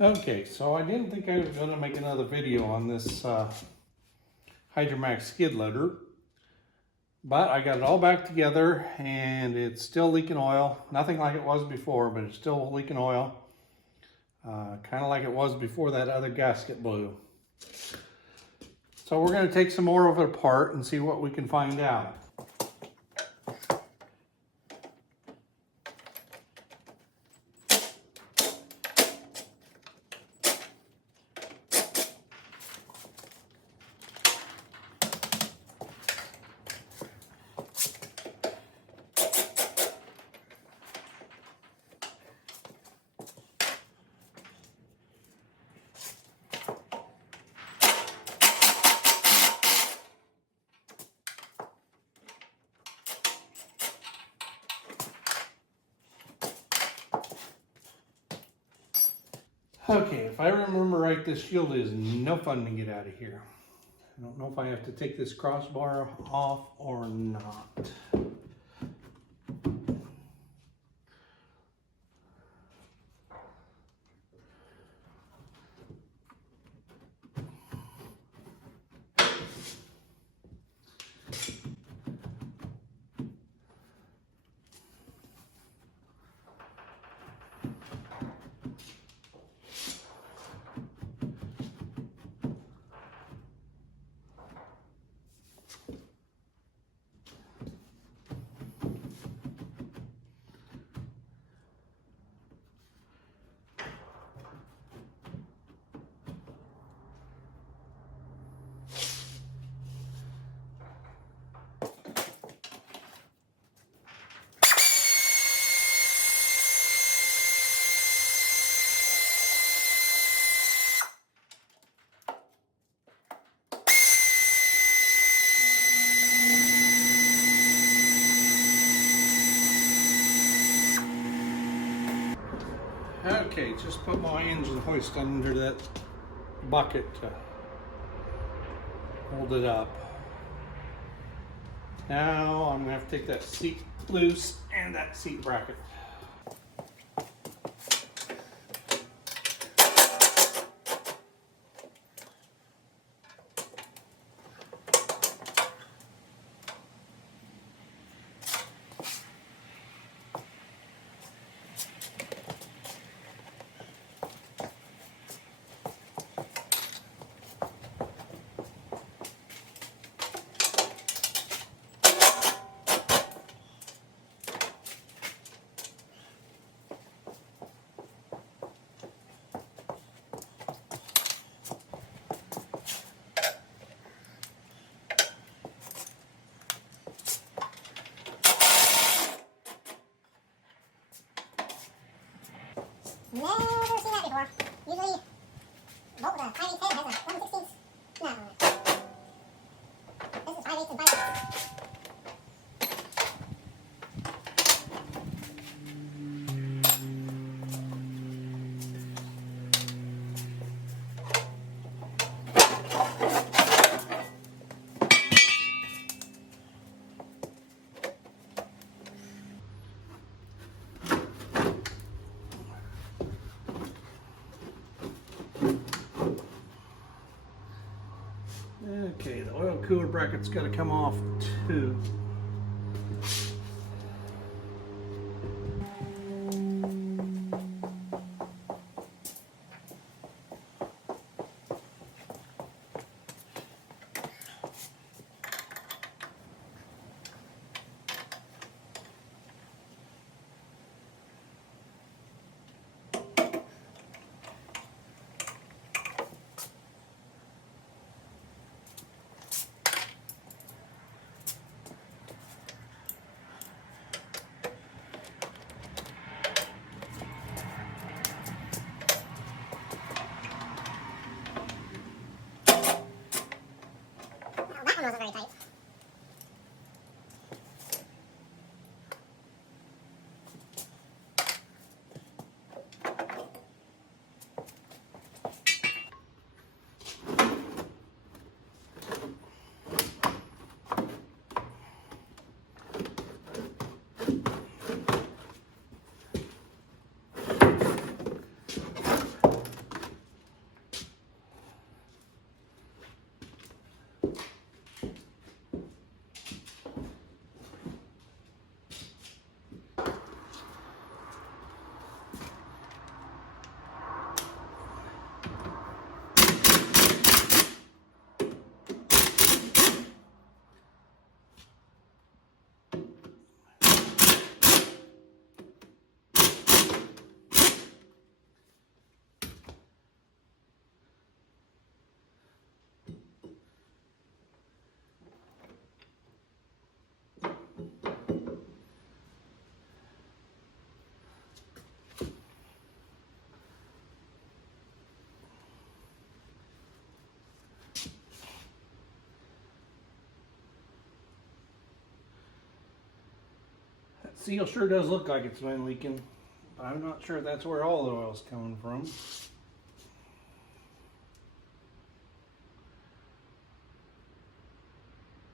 Okay, so I didn't think I was going to make another video on this Hydromax skid loader, but I got it all back together and it's still leaking oil. Nothing like it was before, but it's still leaking oil. Kind of like it was before that other gasket blew. So we're going to take some more of it apart and see what we can find out. Okay, if I remember right, this shield is no fun to get out of here. I don't know if I have to take this crossbar off or not. Okay, just put my engine hoist under that bucket to hold it up. Now I'm gonna have to take that seat loose and that seat bracket. Never seen that before. Usually, bolt with a 5/8 head has a 1/16. No. This is 5/8 and 5/8. Okay, the oil cooler bracket's got to come off too. seal sure does look like it's been leaking, but I'm not sure that's where all the oil's coming from.